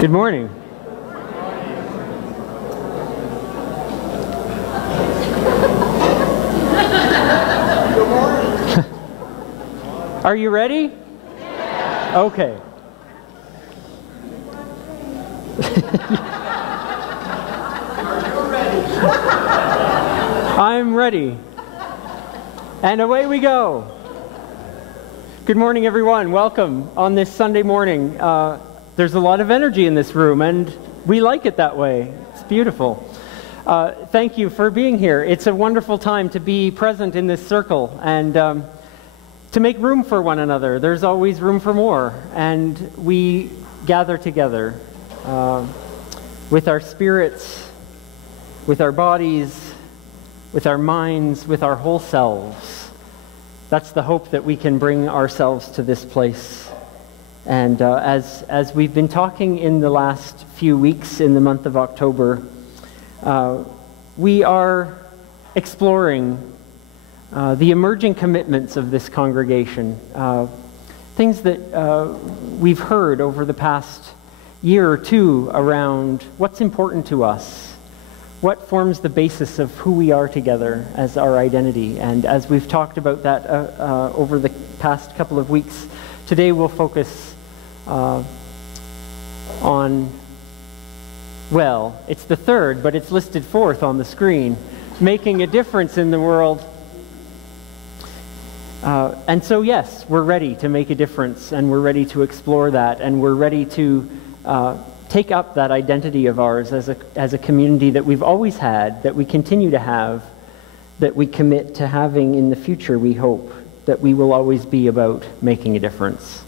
Good morning. Good morning. Are you ready? Yeah. Okay. I'm ready. And away we go. Good morning, everyone. Welcome on this Sunday morning. There's a lot of energy in this room, and we like it that way. It's beautiful. Thank you for being here. It's a wonderful time to be present in this circle and to make room for one another. There's always room for more, and we gather together with our spirits, with our bodies, with our minds, with our whole selves. That's the hope that we can bring ourselves to this place. And as we've been talking in the last few weeks in the month of October, we are exploring the emerging commitments of this congregation, things that we've heard over the past year or two around what's important to us, what forms the basis of who we are together as our identity. And as we've talked about that over the past couple of weeks, today we'll focus on, well, it's the third, but it's listed fourth on the screen, making a difference in the world. And so, yes, we're ready to make a difference, and we're ready to explore that, and we're ready to take up that identity of ours as a community that we've always had, that we continue to have, that we commit to having in the future. We hope that we will always be about making a difference.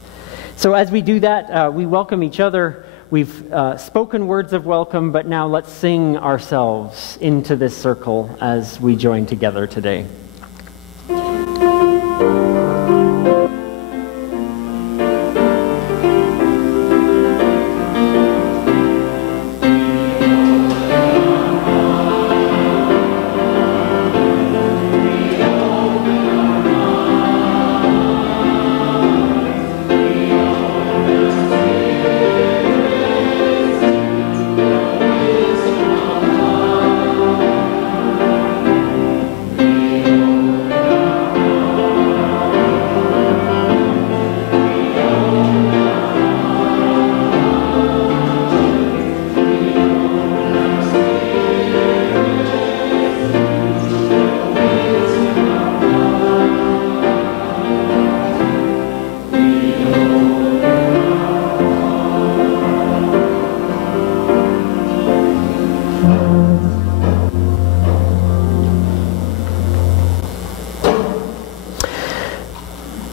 So as we do that, we welcome each other. We've spoken words of welcome, but now let's sing ourselves into this circle as we join together today.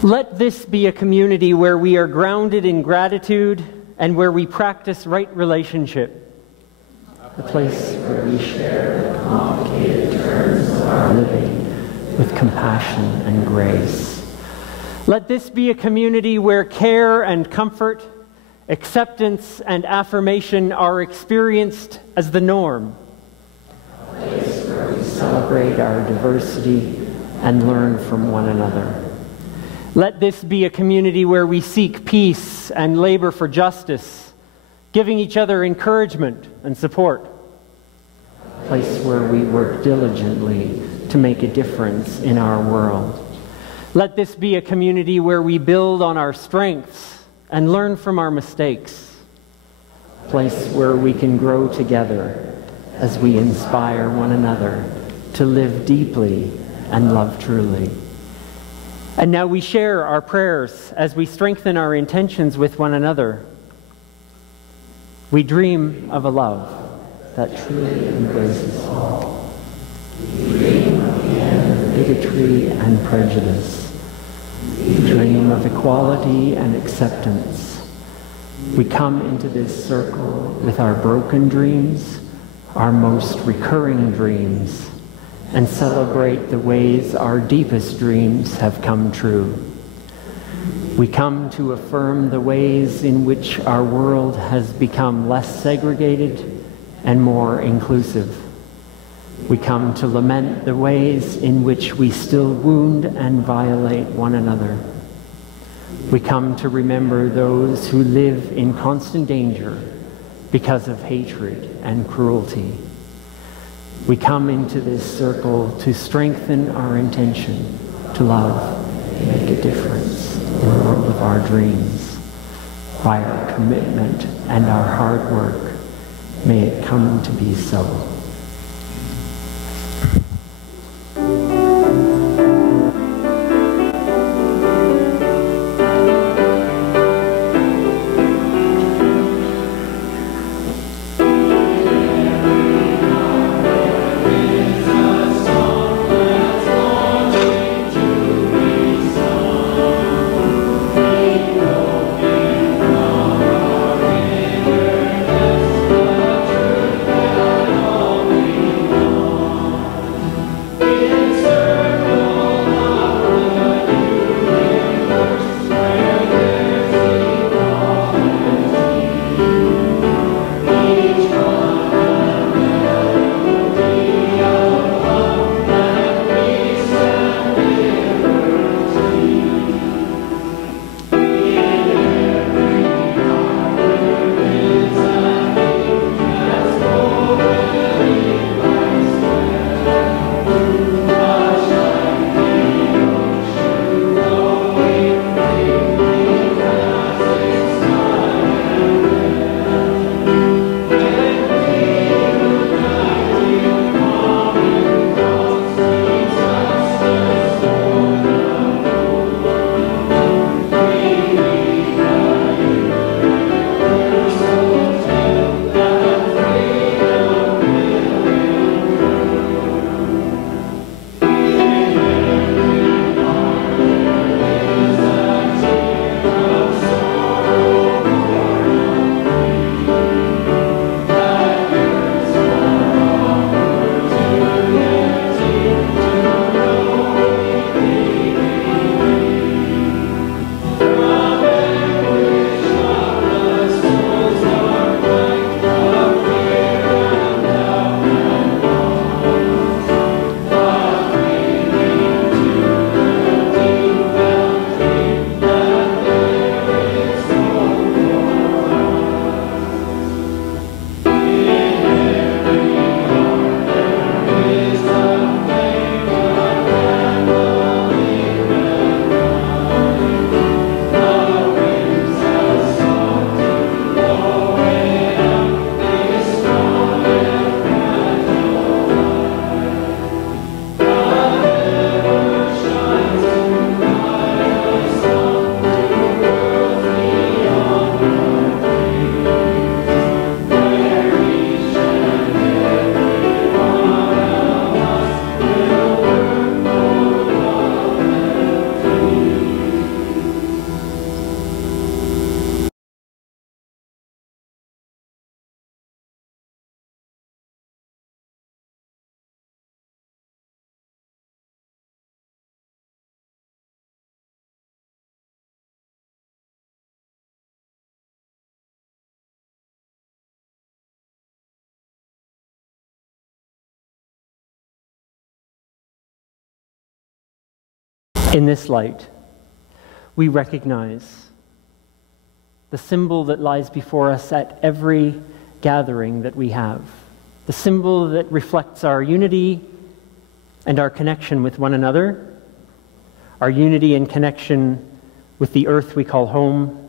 Let this be a community where we are grounded in gratitude and where we practice right relationship. A place where we share the complicated terms of our living with compassion and grace. Let this be a community where care and comfort, acceptance and affirmation are experienced as the norm. A place where we celebrate our diversity and learn from one another. Let this be a community where we seek peace and labor for justice, giving each other encouragement and support. A place where we work diligently to make a difference in our world. Let this be a community where we build on our strengths and learn from our mistakes. A place where we can grow together as we inspire one another to live deeply and love truly. And now we share our prayers as we strengthen our intentions with one another. We dream of a love that truly embraces all. We dream of the end of bigotry and prejudice. We dream of equality and acceptance. We come into this circle with our broken dreams, our most recurring dreams, and celebrate the ways our deepest dreams have come true. We come to affirm the ways in which our world has become less segregated and more inclusive. We come to lament the ways in which we still wound and violate one another. We come to remember those who live in constant danger because of hatred and cruelty. We come into this circle to strengthen our intention to love, to make a difference in the world of our dreams. By our commitment and our hard work, may it come to be so. In this light, we recognize the symbol that lies before us at every gathering that we have, the symbol that reflects our unity and our connection with one another, our unity and connection with the earth we call home,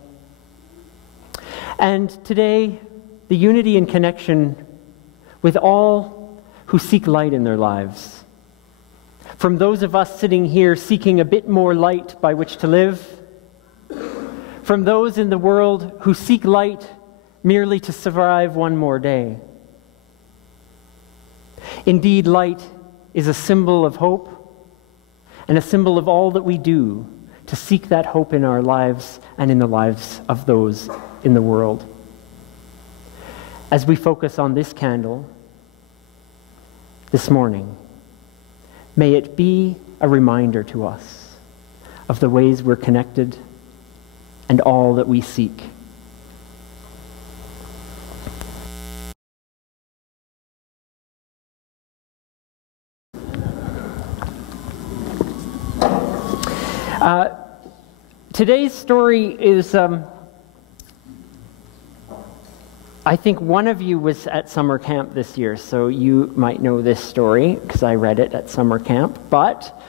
and today, the unity and connection with all who seek light in their lives. From those of us sitting here seeking a bit more light by which to live, from those in the world who seek light merely to survive one more day. Indeed, light is a symbol of hope and a symbol of all that we do to seek that hope in our lives and in the lives of those in the world. As we focus on this candle this morning, may it be a reminder to us of the ways we're connected and all that we seek. Today's story is, I I think one of you was at summer camp this year, so you might know this story because I read it at summer camp. But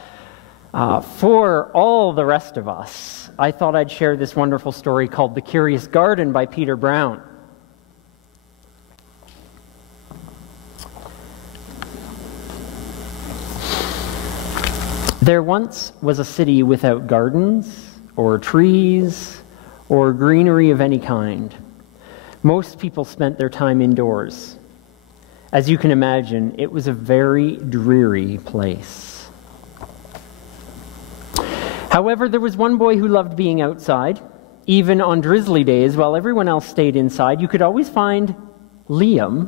for all the rest of us, I thought I'd share this wonderful story called The Curious Garden by Peter Brown. There once was a city without gardens, or trees, or greenery of any kind. Most people spent their time indoors. As you can imagine, it was a very dreary place. However, there was one boy who loved being outside. Even on drizzly days, while everyone else stayed inside, you could always find Liam.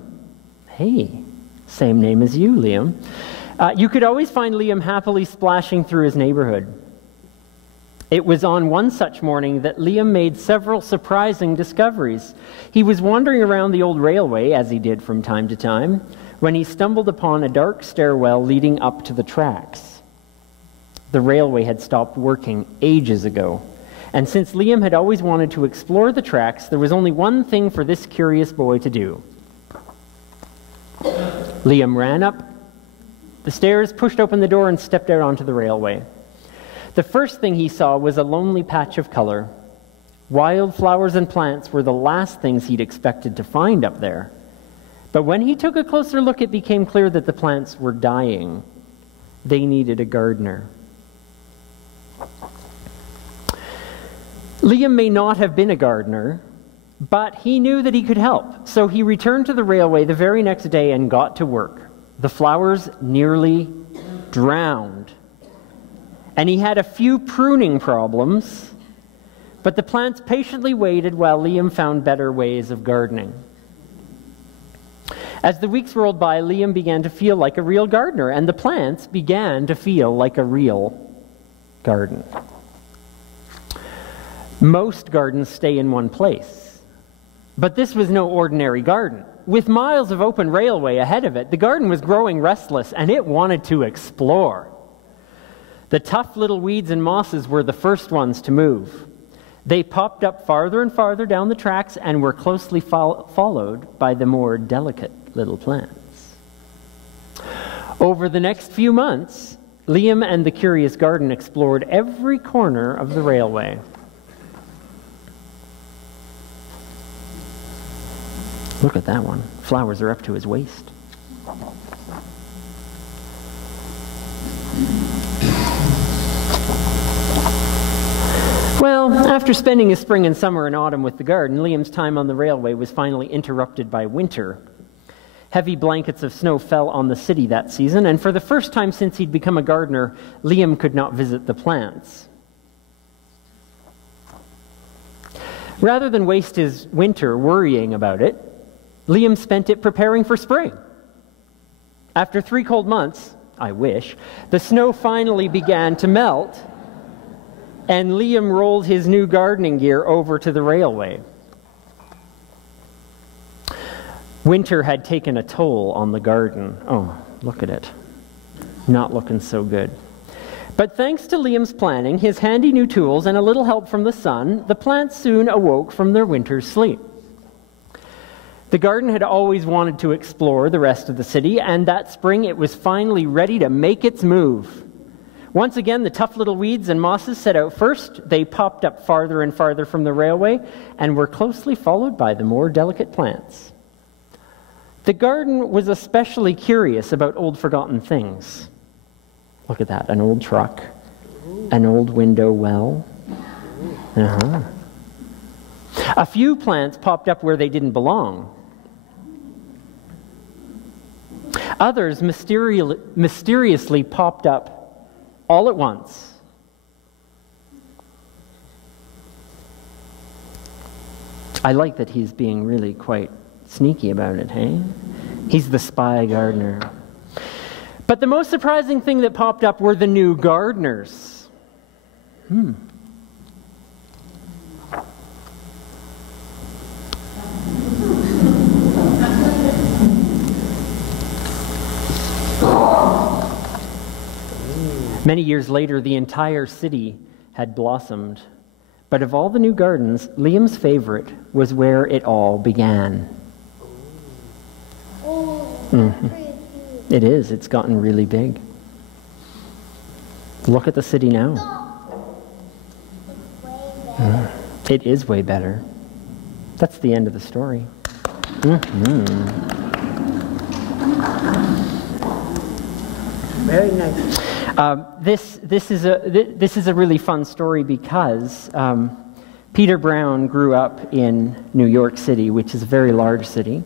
Hey, same name as you, Liam. You could always find Liam happily splashing through his neighborhood. It was on one such morning that Liam made several surprising discoveries. He was wandering around the old railway, as he did from time to time, when he stumbled upon a dark stairwell leading up to the tracks. The railway had stopped working ages ago, and since Liam had always wanted to explore the tracks, there was only one thing for this curious boy to do. Liam ran up the stairs, pushed open the door, and stepped out onto the railway. The first thing he saw was a lonely patch of color. Wildflowers and plants were the last things he'd expected to find up there. But when he took a closer look, it became clear that the plants were dying. They needed a gardener. Liam may not have been a gardener, but he knew that he could help. So he returned to the railway the very next day and got to work. The flowers nearly drowned. And he had a few pruning problems, but the plants patiently waited while Liam found better ways of gardening. As the weeks rolled by, Liam began to feel like a real gardener, and the plants began to feel like a real garden. Most gardens stay in one place, but this was no ordinary garden. With miles of open railway ahead of it, the garden was growing restless, and it wanted to explore. The tough little weeds and mosses were the first ones to move. They popped up farther and farther down the tracks and were closely followed by the more delicate little plants. Over the next few months, Liam and the Curious Garden explored every corner of the railway. Look at that one. Flowers are up to his waist. Well, after spending his spring and summer and autumn with the garden, Liam's time on the railway was finally interrupted by winter. Heavy blankets of snow fell on the city that season, and for the first time since he'd become a gardener, Liam could not visit the plants. Rather than waste his winter worrying about it, Liam spent it preparing for spring. After 3 cold months, I wish, the snow finally began to melt, and Liam rolled his new gardening gear over to the railway. Winter had taken a toll on the garden. Oh, look at it. Not looking so good. But thanks to Liam's planning, his handy new tools, and a little help from the sun, the plants soon awoke from their winter's sleep. The garden had always wanted to explore the rest of the city, and that spring it was finally ready to make its move. Once again, the tough little weeds and mosses set out first. They popped up farther and farther from the railway and were closely followed by the more delicate plants. The garden was especially curious about old forgotten things. Look at that, an old truck, an old window well. A few plants popped up where they didn't belong. Others mysteriously popped up all at once. I like that he's being really quite sneaky about it, hey? He's the spy gardener. But the most surprising thing that popped up were the new gardeners. Many years later, the entire city had blossomed. But of all the new gardens, Liam's favorite was where it all began, It is. It's gotten really big. Look at the city now. It is way better. That's the end of the story. Very nice. This is a really fun story because Peter Brown grew up in New York City, which is a very large city.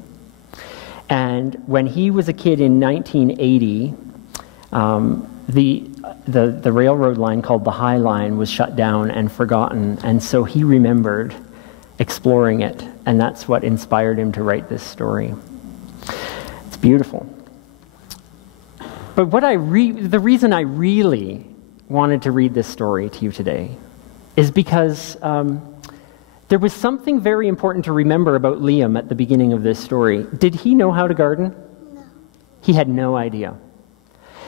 And when he was a kid in 1980, the railroad line called the High Line was shut down and forgotten, and so he remembered exploring it, and that's what inspired him to write this story. It's beautiful. But the reason I really wanted to read this story to you today is because there was something very important to remember about Liam at the beginning of this story. Did he know how to garden? No. He had no idea.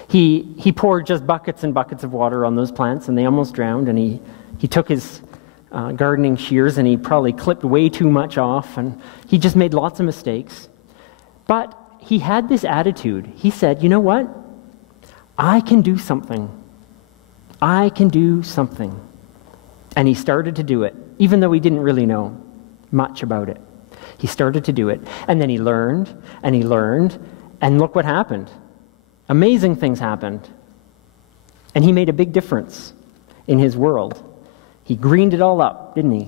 He poured just buckets and buckets of water on those plants, and they almost drowned, and he took his gardening shears, and he probably clipped way too much off, and he just made lots of mistakes. But he had this attitude. He said, you know what? I can do something. I can do something. And he started to do it, even though he didn't really know much about it. He started to do it, and then he learned, and look what happened. Amazing things happened. And he made a big difference in his world. He greened it all up, didn't he?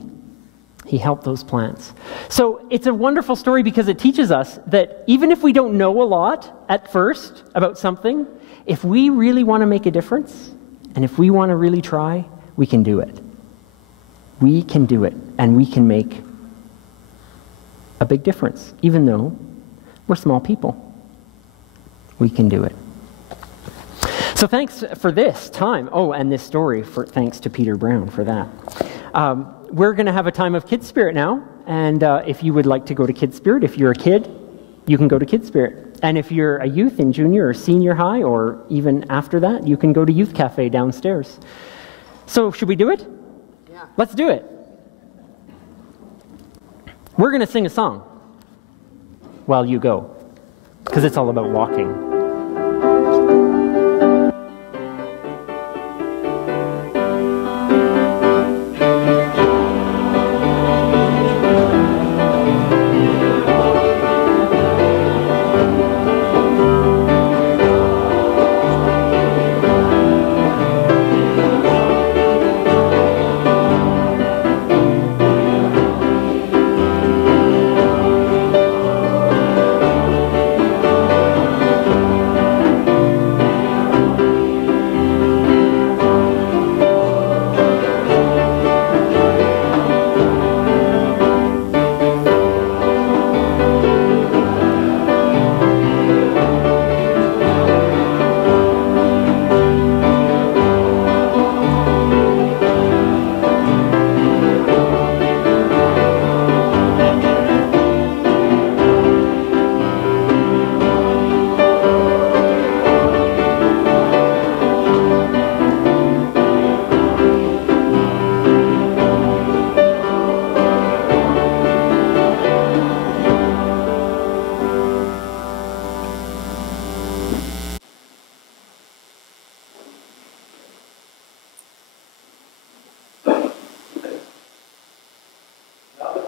He helped those plants. So it's a wonderful story because it teaches us that even if we don't know a lot at first about something, if we really want to make a difference, and if we want to really try, we can do it. We can do it, and we can make a big difference, even though we're small people. We can do it. So thanks for this time. Oh, and this story, thanks to Peter Brown for that. We're going to have a time of Kids Spirit now, and if you would like to go to Kids Spirit, if you're a kid, you can go to Kids Spirit. And if you're a youth in junior or senior high, or even after that, you can go to Youth Cafe downstairs. So should we do it? Yeah. Let's do it. We're going to sing a song while you go, because it's all about walking.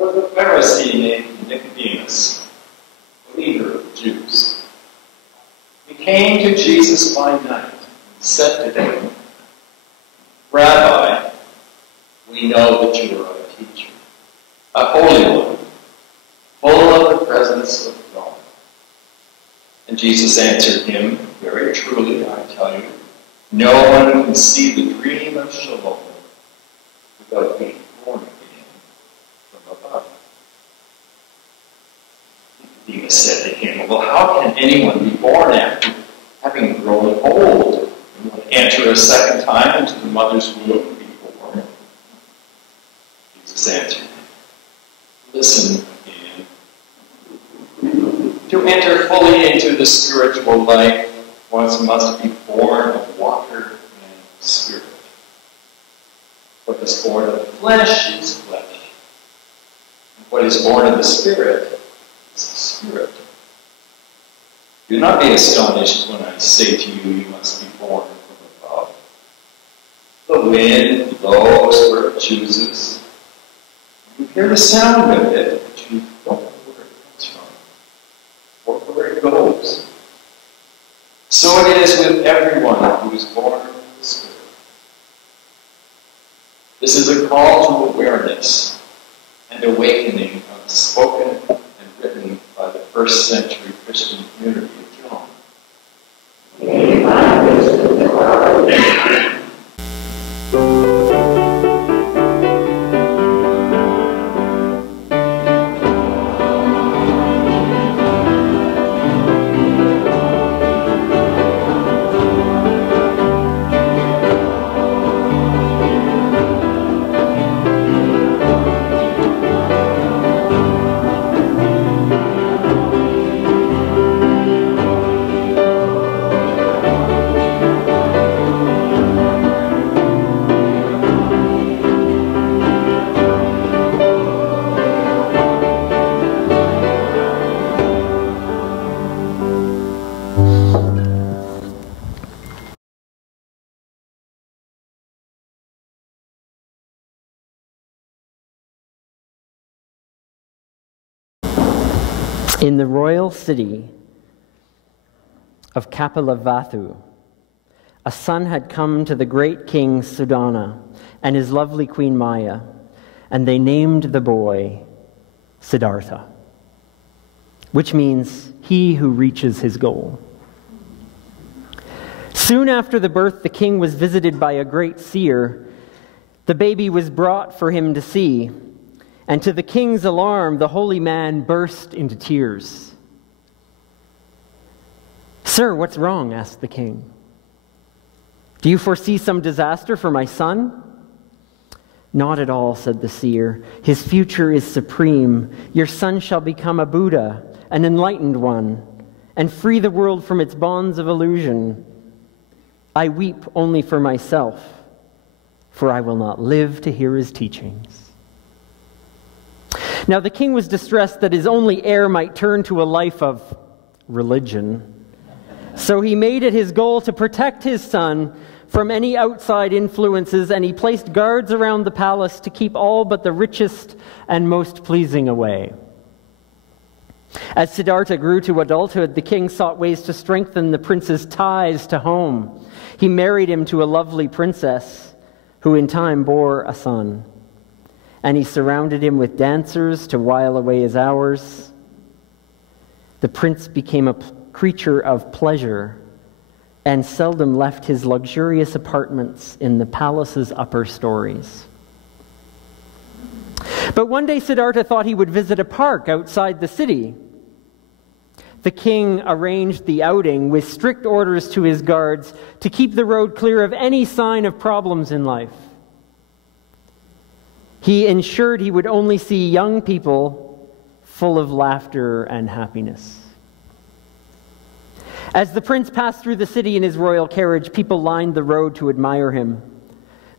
was a Pharisee named Nicodemus, a leader of the Jews. He came to Jesus by night and said to him, "Rabbi, we know that you are a teacher, a holy one, full of the presence of God." And Jesus answered him, "Very truly, I tell you, no one can see the dream of Shalom without being born again from above." Nicodemus said to him, "Well, how can anyone be born after having grown old? And will enter a second time into the mother's womb and be born?" Jesus answered, "Listen again. To enter fully into the spiritual life, one must be born of water and spirit. What is born of the flesh is flesh, and what is born of the spirit is the spirit. Do not be astonished when I say to you, you must be born from above. The wind blows where it chooses. You hear the sound of it, but you don't know where it comes from or where it goes. So it is with everyone who is born of the Spirit. This is a call to awareness and awakening of the spoken and written by the first century Christian community of John. In the royal city of Kapilavatthu, a son had come to the great king Sudana and his lovely queen Maya, and they named the boy Siddhartha, which means he who reaches his goal. Soon after the birth, the king was visited by a great seer. The baby was brought for him to see. And to the king's alarm, the holy man burst into tears. "Sir, what's wrong?" asked the king. "Do you foresee some disaster for my son?" "Not at all," said the seer. "His future is supreme. Your son shall become a Buddha, an enlightened one, and free the world from its bonds of illusion. I weep only for myself, for I will not live to hear his teachings." Now the king was distressed that his only heir might turn to a life of religion. So he made it his goal to protect his son from any outside influences, and he placed guards around the palace to keep all but the richest and most pleasing away. As Siddhartha grew to adulthood, the king sought ways to strengthen the prince's ties to home. He married him to a lovely princess, who in time bore a son. And he surrounded him with dancers to while away his hours. The prince became a creature of pleasure and seldom left his luxurious apartments in the palace's upper stories. But one day Siddhartha thought he would visit a park outside the city. The king arranged the outing with strict orders to his guards to keep the road clear of any sign of problems in life. He ensured he would only see young people full of laughter and happiness. As the prince passed through the city in his royal carriage, people lined the road to admire him.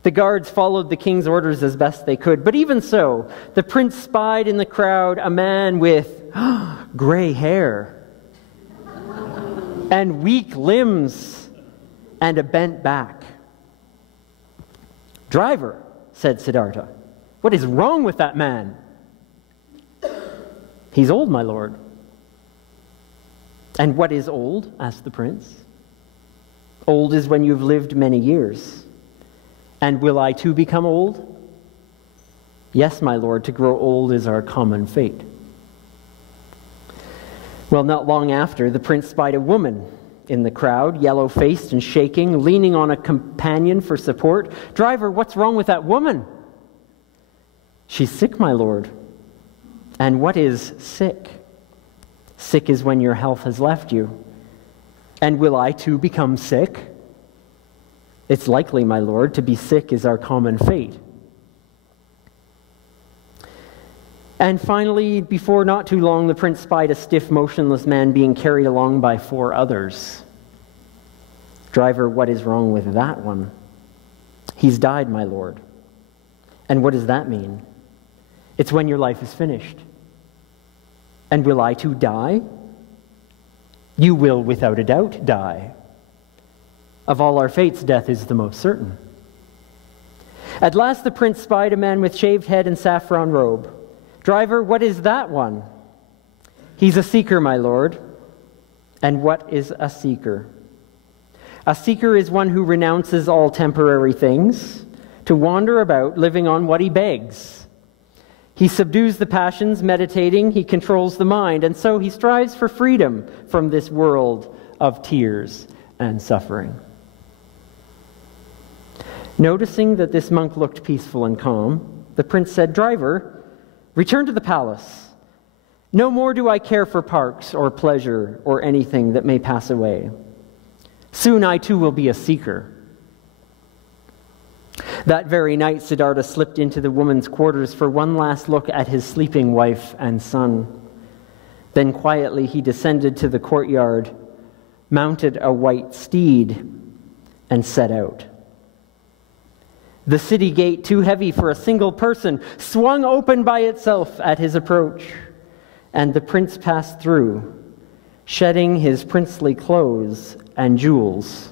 The guards followed the king's orders as best they could. But even so, the prince spied in the crowd a man with gray hair and weak limbs and a bent back. "Driver," said Siddhartha, "what is wrong with that man?" "He's old, my lord." "And what is old?" asked the prince. "Old is when you've lived many years." "And will I too become old?" "Yes, my lord, to grow old is our common fate." Well, not long after, the prince spied a woman in the crowd, yellow-faced and shaking, leaning on a companion for support. "Driver, what's wrong with that woman?" "She's sick, my lord." "And what is sick?" "Sick is when your health has left you." "And will I too become sick?" "It's likely, my lord, to be sick is our common fate." And finally, before not too long, the prince spied a stiff, motionless man being carried along by 4 others. "Driver, what is wrong with that one?" "He's died, my lord." "And what does that mean?" "It's when your life is finished." "And will I too die?" You will without a doubt die. Of all our fates, death is the most certain. At last the prince spied a man with shaved head and saffron robe. Driver, what is that one? He's a seeker, my lord. And what is a seeker? A seeker is one who renounces all temporary things to wander about living on what he begs. He subdues the passions, meditating, he controls the mind, and so he strives for freedom from this world of tears and suffering. Noticing that this monk looked peaceful and calm, the prince said, Driver, return to the palace. No more do I care for parks or pleasure or anything that may pass away. Soon I too will be a seeker. That very night, Siddhartha slipped into the woman's quarters for one last look at his sleeping wife and son. Then quietly he descended to the courtyard, mounted a white steed, and set out. The city gate, too heavy for a single person, swung open by itself at his approach, and the prince passed through, shedding his princely clothes and jewels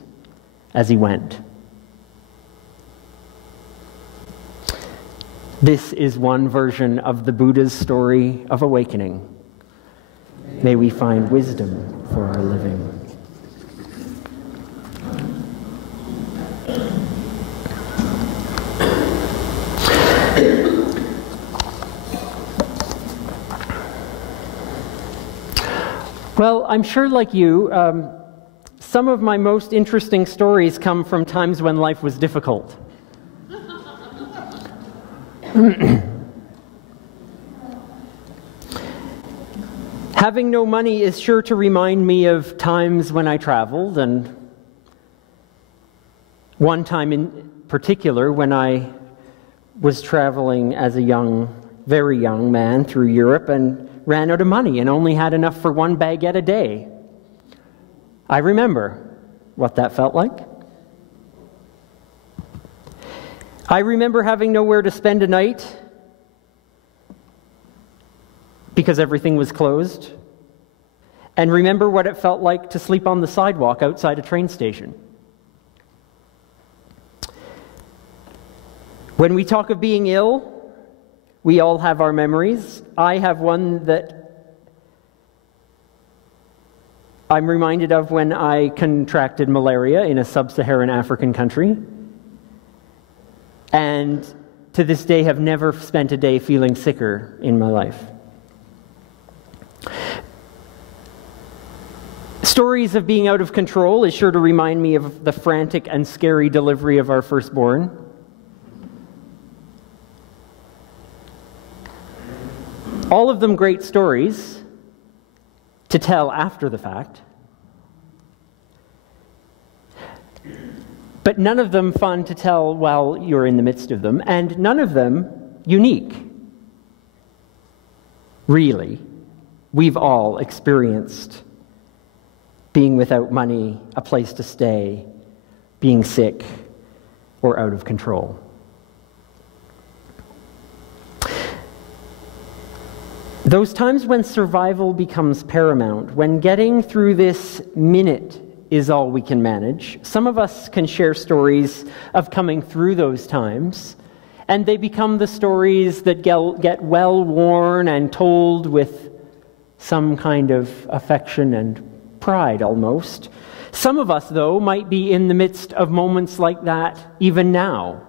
as he went. This is one version of the Buddha's story of awakening. May we find wisdom for our living. Well, I'm sure like you, some of my most interesting stories come from times when life was difficult. Having no money is sure to remind me of times when I traveled, and one time in particular when I was traveling as a very young man through Europe and ran out of money and only had enough for one baguette a day. I remember what that felt like. I remember having nowhere to spend a night because everything was closed, and remember what it felt like to sleep on the sidewalk outside a train station. When we talk of being ill, we all have our memories. I have one that I'm reminded of when I contracted malaria in a sub-Saharan African country, and to this day have never spent a day feeling sicker in my life. Stories of being out of control is sure to remind me of the frantic and scary delivery of our firstborn. All of them great stories to tell after the fact, but none of them fun to tell while you're in the midst of them, and none of them unique. Really, we've all experienced being without money, a place to stay, being sick, or out of control. Those times when survival becomes paramount, when getting through this minute is all we can manage, some of us can share stories of coming through those times, and they become the stories that get well worn and told with some kind of affection and pride almost. Some of us, though, might be in the midst of moments like that even now.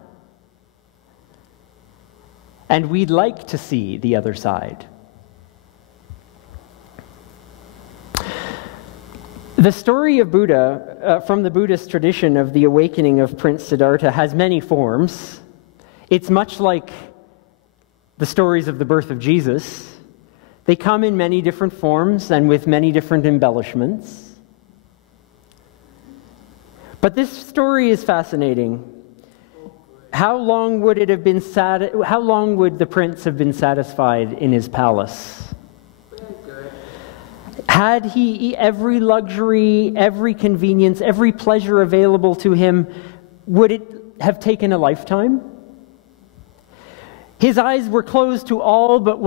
And we'd like to see the other side. The story of Buddha, from the Buddhist tradition of the awakening of Prince Siddhartha, has many forms. It's much like the stories of the birth of Jesus. They come in many different forms and with many different embellishments. But this story is fascinating. How long would the prince have been satisfied in his palace? Had he every luxury, every convenience, every pleasure available to him, would it have taken a lifetime? His eyes were closed to all but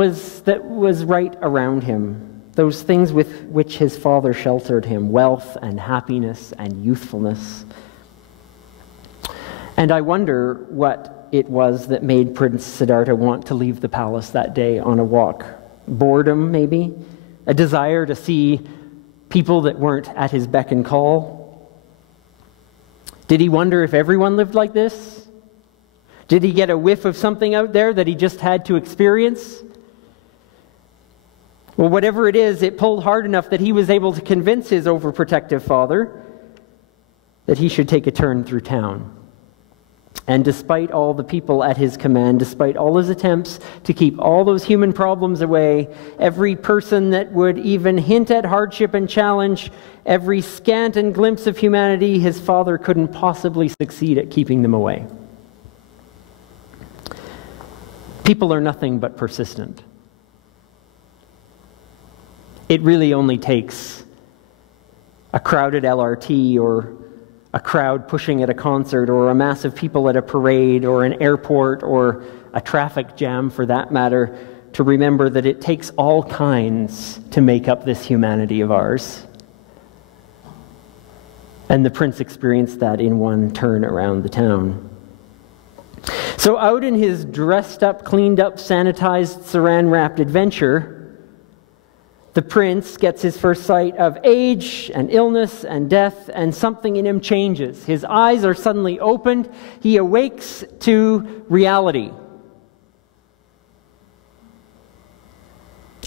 that was right around him. those things with which his father sheltered him, wealth and happiness and youthfulness. And I wonder what it was that made Prince Siddhartha want to leave the palace that day on a walk. Boredom, maybe? A desire to see people that weren't at his beck and call? Did he wonder if everyone lived like this? Did he get a whiff of something out there that he just had to experience? Well, whatever it is, it pulled hard enough that he was able to convince his overprotective father that he should take a turn through town. And despite all the people at his command, despite all his attempts to keep all those human problems away, every person that would even hint at hardship and challenge, every scant and glimpse of humanity, his father couldn't possibly succeed at keeping them away. People are nothing but persistent. It really only takes a crowded LRT or a crowd pushing at a concert or a mass of people at a parade or an airport or a traffic jam for that matter to remember that it takes all kinds to make up this humanity of ours. And the prince experienced that in one turn around the town. So out in his dressed up, cleaned up, sanitized, saran-wrapped adventure, the prince gets his first sight of age and illness and death, and something in him changes. His eyes are suddenly opened. He awakes to reality.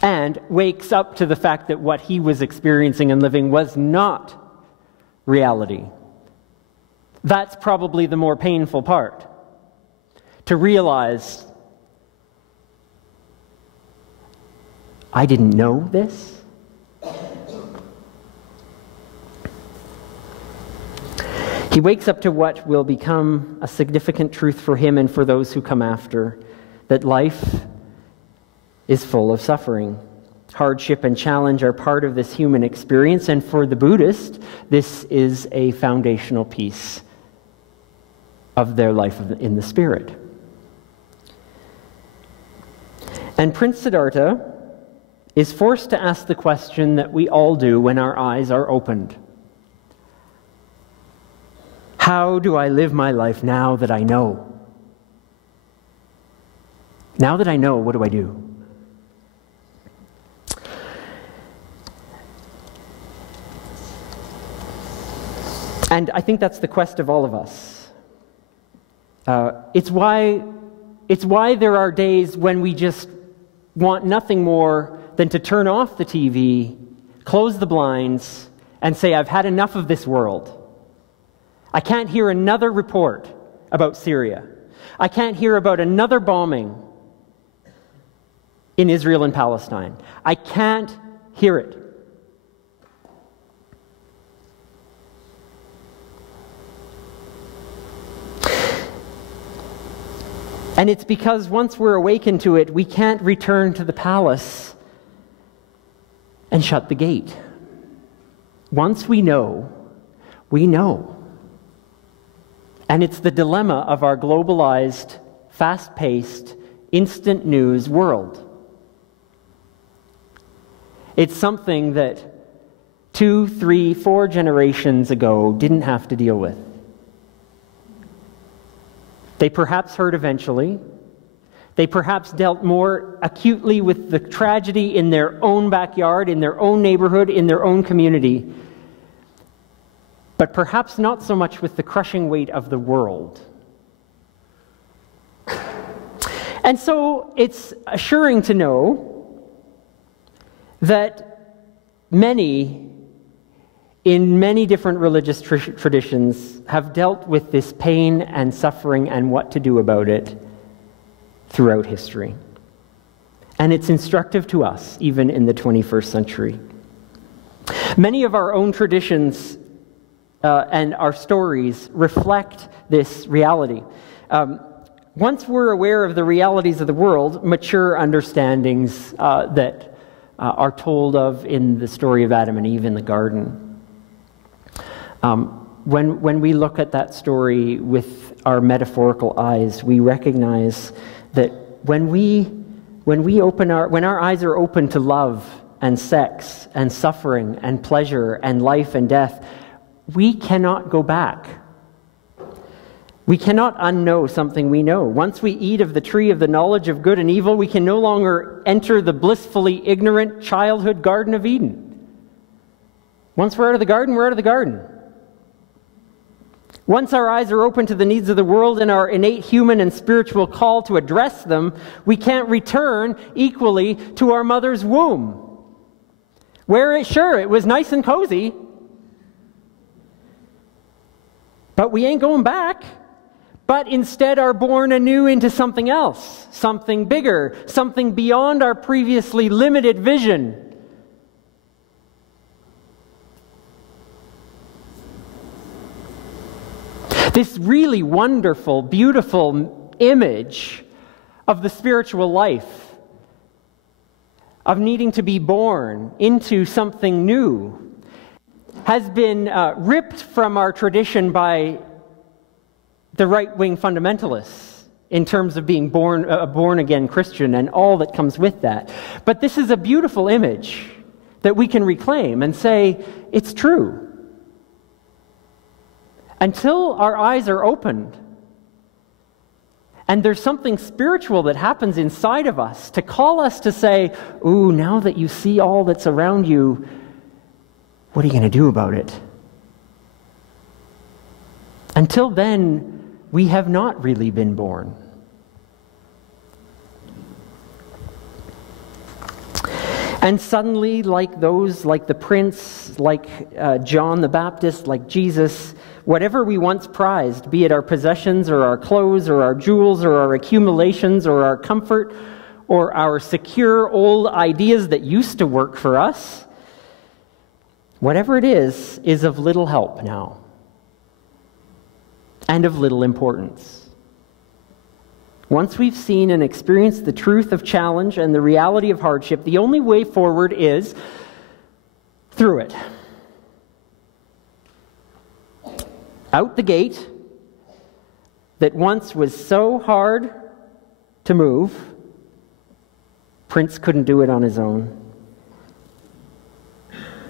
And wakes up to the fact that what he was experiencing and living was not reality. That's probably the more painful part. To realize, I didn't know this. He wakes up to what will become a significant truth for him and for those who come after, that life is full of suffering. Hardship and challenge are part of this human experience, and for the Buddhist, this is a foundational piece of their life in the spirit. And Prince Siddhartha is forced to ask the question that we all do when our eyes are opened. How do I live my life now that I know? Now that I know, what do I do? And I think that's the quest of all of us. It's why there are days when we just want nothing more than to turn off the TV, close the blinds, and say, I've had enough of this world. I can't hear another report about Syria. I can't hear about another bombing in Israel and Palestine. I can't hear it. And it's because once we're awakened to it, we can't return to the palace and shut the gate. Once we know, we know. And it's the dilemma of our globalized, fast-paced, instant news world. It's something that 2, 3, 4 generations ago didn't have to deal with. They perhaps heard eventually. They perhaps dealt more acutely with the tragedy in their own backyard, in their own neighborhood, in their own community. But perhaps not so much with the crushing weight of the world. And so it's assuring to know that many, in many different religious traditions, have dealt with this pain and suffering and what to do about it throughout history. And it's instructive to us, even in the 21st century. Many of our own traditions and our stories reflect this reality. Once we're aware of the realities of the world, mature understandings that are told of in the story of Adam and Eve in the garden. When we look at that story with our metaphorical eyes, we recognize that when our eyes are open to love and sex and suffering and pleasure and life and death, we cannot go back. We cannot unknow something we know. Once we eat of the tree of the knowledge of good and evil, we can no longer enter the blissfully ignorant childhood Garden of Eden. Once we're out of the garden, we're out of the garden. Once our eyes are open to the needs of the world and our innate human and spiritual call to address them, we can't return equally to our mother's womb. Where it was nice and cozy, but we ain't going back. But instead are born anew into something else, something bigger, something beyond our previously limited vision. This really wonderful, beautiful image of the spiritual life, of needing to be born into something new, has been ripped from our tradition by the right-wing fundamentalists in terms of being a born-again Christian and all that comes with that. But this is a beautiful image that we can reclaim and say, it's true. Until our eyes are opened, and there's something spiritual that happens inside of us to call us to say, ooh, now that you see all that's around you, what are you going to do about it? Until then, we have not really been born. And suddenly, like the prince, like John the Baptist, like Jesus, whatever we once prized, be it our possessions or our clothes or our jewels or our accumulations or our comfort or our secure old ideas that used to work for us, whatever it is of little help now. And of little importance. Once we've seen and experienced the truth of challenge and the reality of hardship, the only way forward is through it. Out the gate that once was so hard to move, Prince couldn't do it on his own.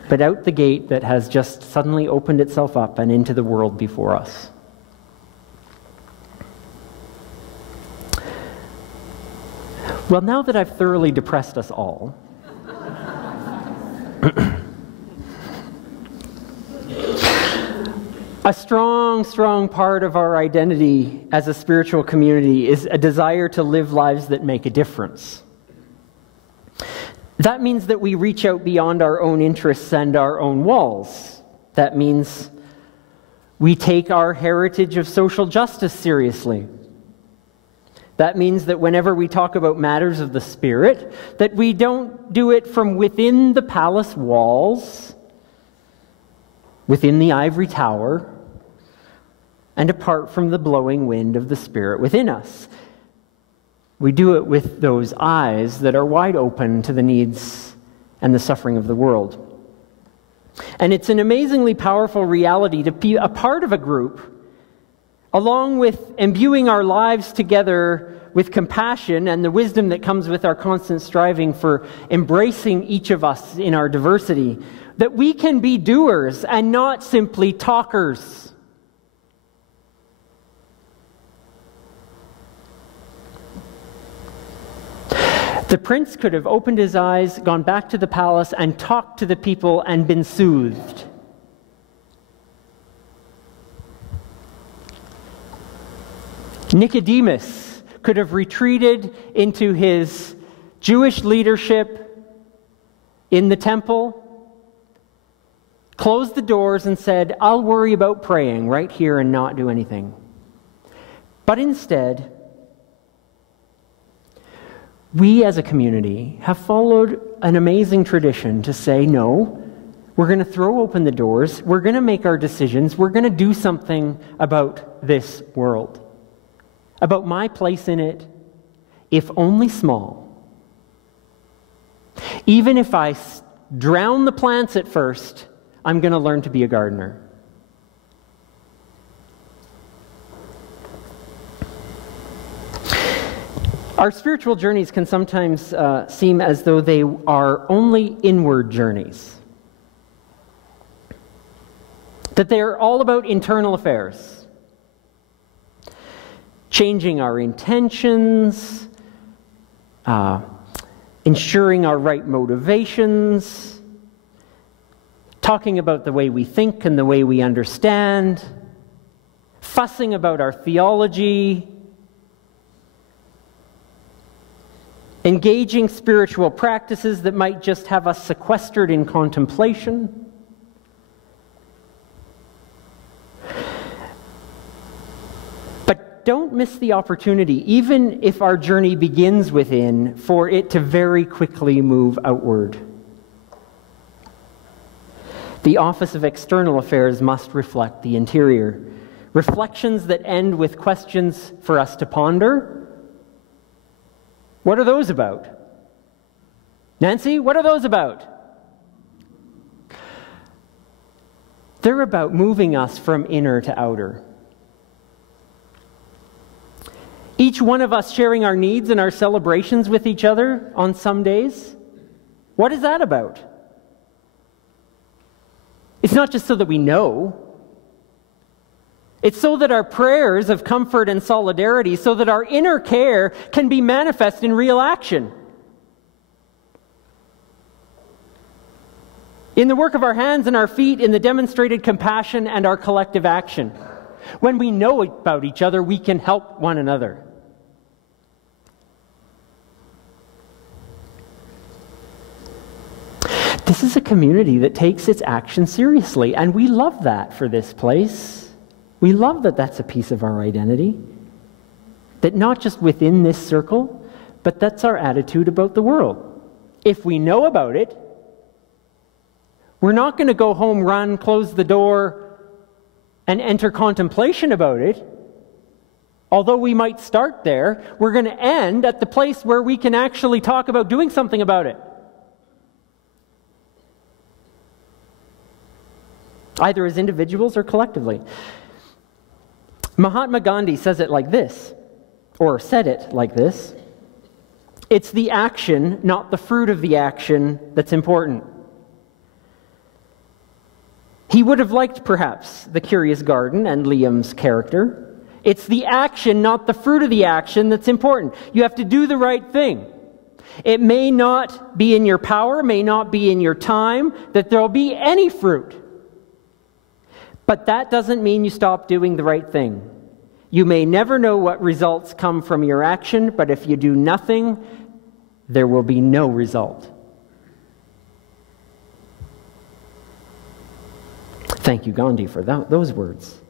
But out the gate that has just suddenly opened itself up and into the world before us. Well, now that I've thoroughly depressed us all, a strong part of our identity as a spiritual community is a desire to live lives that make a difference. That means that we reach out beyond our own interests and our own walls. That means we take our heritage of social justice seriously. That means that whenever we talk about matters of the Spirit, that we don't do it from within the palace walls, within the ivory tower, and apart from the blowing wind of the Spirit within us. We do it with those eyes that are wide open to the needs and the suffering of the world. And it's an amazingly powerful reality to be a part of a group, along with imbuing our lives together with compassion and the wisdom that comes with our constant striving for embracing each of us in our diversity, that we can be doers and not simply talkers. The prince could have opened his eyes, gone back to the palace, and talked to the people and been soothed. Nicodemus could have retreated into his Jewish leadership in the temple, closed the doors and said, I'll worry about praying right here and not do anything. But instead, we as a community have followed an amazing tradition to say, no, we're going to throw open the doors, we're going to make our decisions, we're going to do something about this world, about my place in it, if only small. Even if I drown the plants at first, I'm going to learn to be a gardener. Our spiritual journeys can sometimes seem as though they are only inward journeys. That they are all about internal affairs. Changing our intentions, ensuring our right motivations, talking about the way we think and the way we understand, fussing about our theology, engaging spiritual practices that might just have us sequestered in contemplation. But don't miss the opportunity, even if our journey begins within, for it to very quickly move outward. The office of external affairs must reflect the interior. Reflections that end with questions for us to ponder. What are those about? Nancy, what are those about? They're about moving us from inner to outer. Each one of us sharing our needs and our celebrations with each other on some days. What is that about? It's not just so that we know. It's so that our prayers of comfort and solidarity, so that our inner care can be manifest in real action. In the work of our hands and our feet, in the demonstrated compassion and our collective action. When we know about each other, we can help one another. This is a community that takes its action seriously, and we love that for this place. We love that that's a piece of our identity. That not just within this circle, but that's our attitude about the world. If we know about it, we're not going to go home, run, close the door, and enter contemplation about it. Although we might start there, we're going to end at the place where we can actually talk about doing something about it. Either as individuals or collectively. Mahatma Gandhi says it like this, or said it like this: it's the action, not the fruit of the action, that's important. He would have liked, perhaps, The Curious Garden and Liam's character. It's the action, not the fruit of the action, that's important. You have to do the right thing. It may not be in your power, may not be in your time, that there will be any fruit. But that doesn't mean you stop doing the right thing. You may never know what results come from your action, but if you do nothing, there will be no result. Thank you, Gandhi, for those words.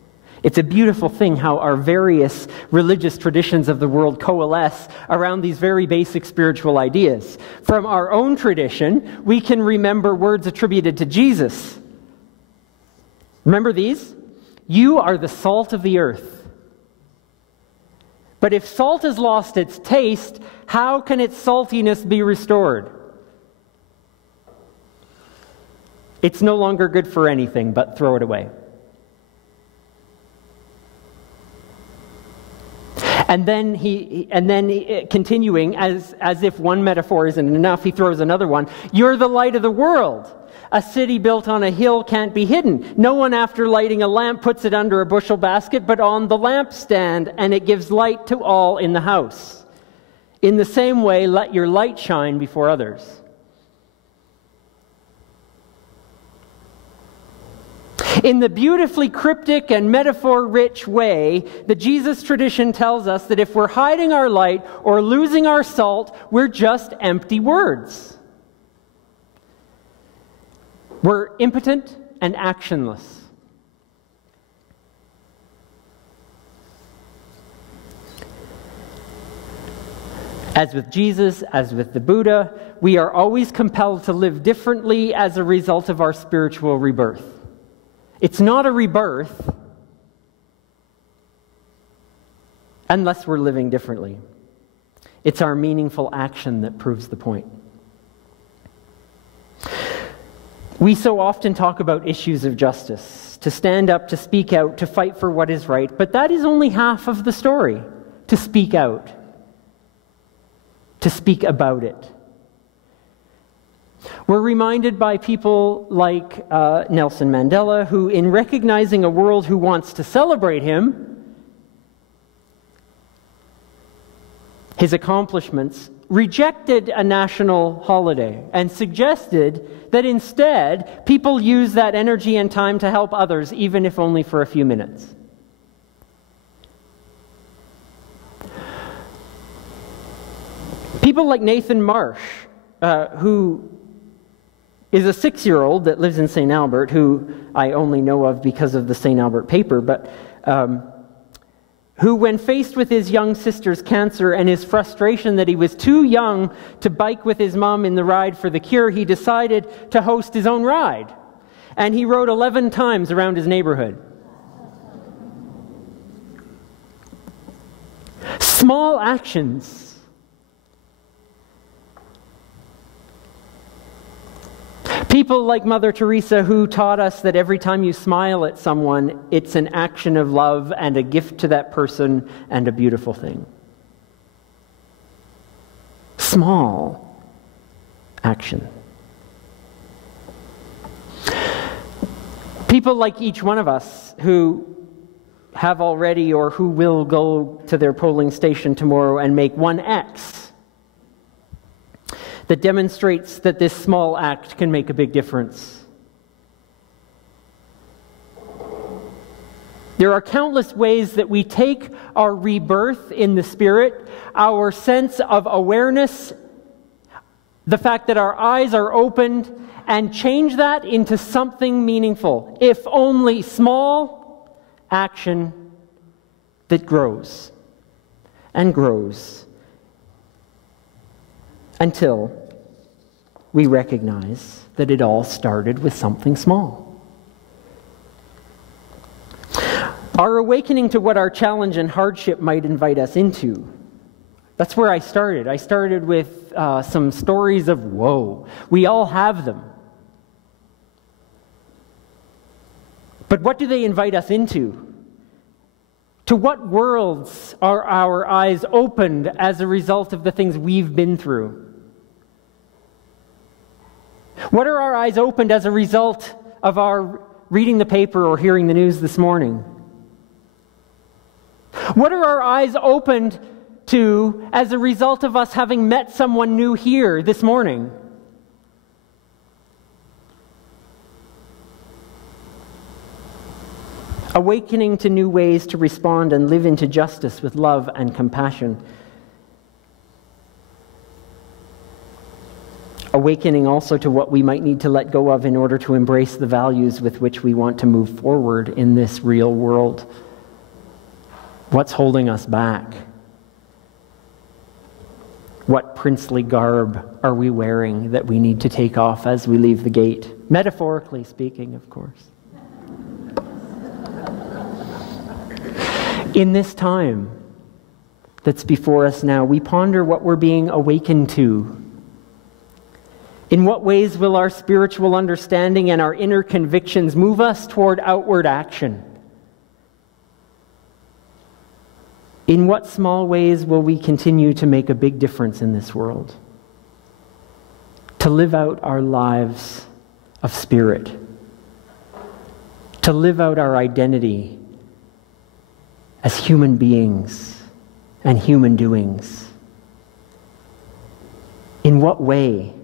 It's a beautiful thing how our various religious traditions of the world coalesce around these very basic spiritual ideas. From our own tradition, we can remember words attributed to Jesus. Remember these? You are the salt of the earth. But if salt has lost its taste, how can its saltiness be restored? It's no longer good for anything, but throw it away. And then continuing, as if one metaphor isn't enough, he throws another one. You're the light of the world. A city built on a hill can't be hidden. No one, after lighting a lamp, puts it under a bushel basket, but on the lampstand, and it gives light to all in the house. In the same way, let your light shine before others. In the beautifully cryptic and metaphor-rich way, the Jesus tradition tells us that if we're hiding our light or losing our salt, we're just empty words. We're impotent and actionless. As with Jesus, as with the Buddha, we are always compelled to live differently as a result of our spiritual rebirth. It's not a rebirth unless we're living differently. It's our meaningful action that proves the point. We so often talk about issues of justice, to stand up, to speak out, to fight for what is right, but that is only half of the story, to speak out. to speak about it. We're reminded by people like Nelson Mandela, who, in recognizing a world who wants to celebrate him, his accomplishments, rejected a national holiday and suggested that instead people use that energy and time to help others, even if only for a few minutes. People like Nathan Marsh, who is a 6-year-old that lives in St. Albert, who I only know of because of the St. Albert paper, but who, when faced with his young sister's cancer and his frustration that he was too young to bike with his mom in the ride for the cure, he decided to host his own ride. And he rode 11 times around his neighborhood. Small actions. People like Mother Teresa, who taught us that every time you smile at someone, it's an action of love and a gift to that person and a beautiful thing. Small action. People like each one of us who have already or who will go to their polling station tomorrow and make one X that demonstrates that this small act can make a big difference. There are countless ways that we take our rebirth in the Spirit, our sense of awareness, the fact that our eyes are opened, and change that into something meaningful, if only small action that grows and grows until we recognize that it all started with something small. Our awakening to what our challenge and hardship might invite us into. That's where I started. I started with some stories of woe. We all have them. But what do they invite us into? To what worlds are our eyes opened as a result of the things we've been through? What are our eyes opened as a result of our reading the paper or hearing the news this morning? What are our eyes opened to as a result of us having met someone new here this morning? Awakening to new ways to respond and live into justice with love and compassion. Awakening also to what we might need to let go of in order to embrace the values with which we want to move forward in this real world. What's holding us back? What princely garb are we wearing that we need to take off as we leave the gate? Metaphorically speaking, of course. In this time that's before us now, we ponder what we're being awakened to. In what ways will our spiritual understanding and our inner convictions move us toward outward action? In what small ways will we continue to make a big difference in this world? To live out our lives of spirit. To live out our identity as human beings and human doings. In what way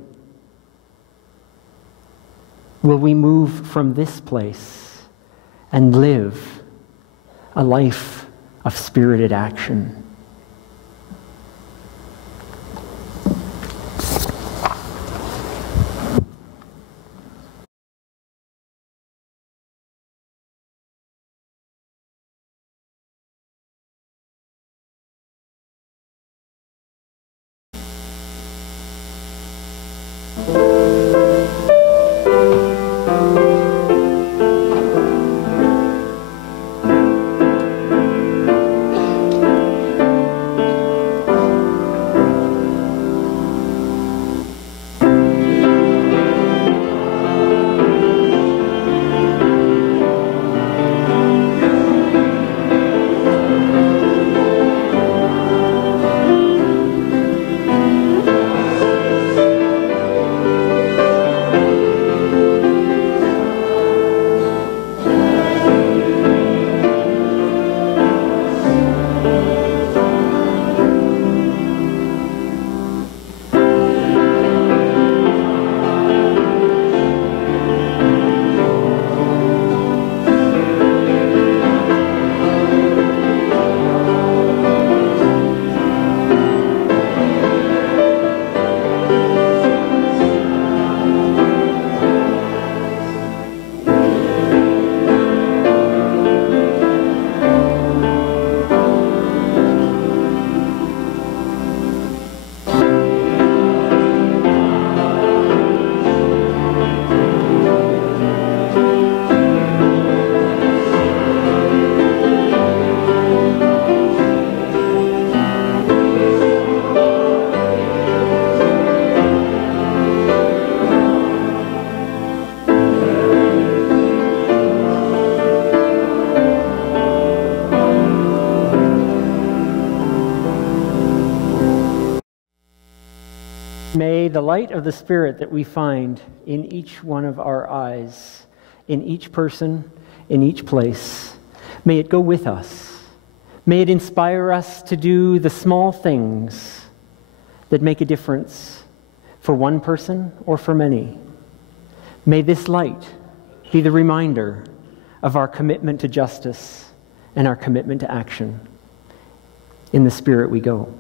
will we move from this place and live a life of spirited action? May the light of the Spirit that we find in each one of our eyes, in each person, in each place, may it go with us. May it inspire us to do the small things that make a difference for one person or for many. May this light be the reminder of our commitment to justice and our commitment to action. In the Spirit we go.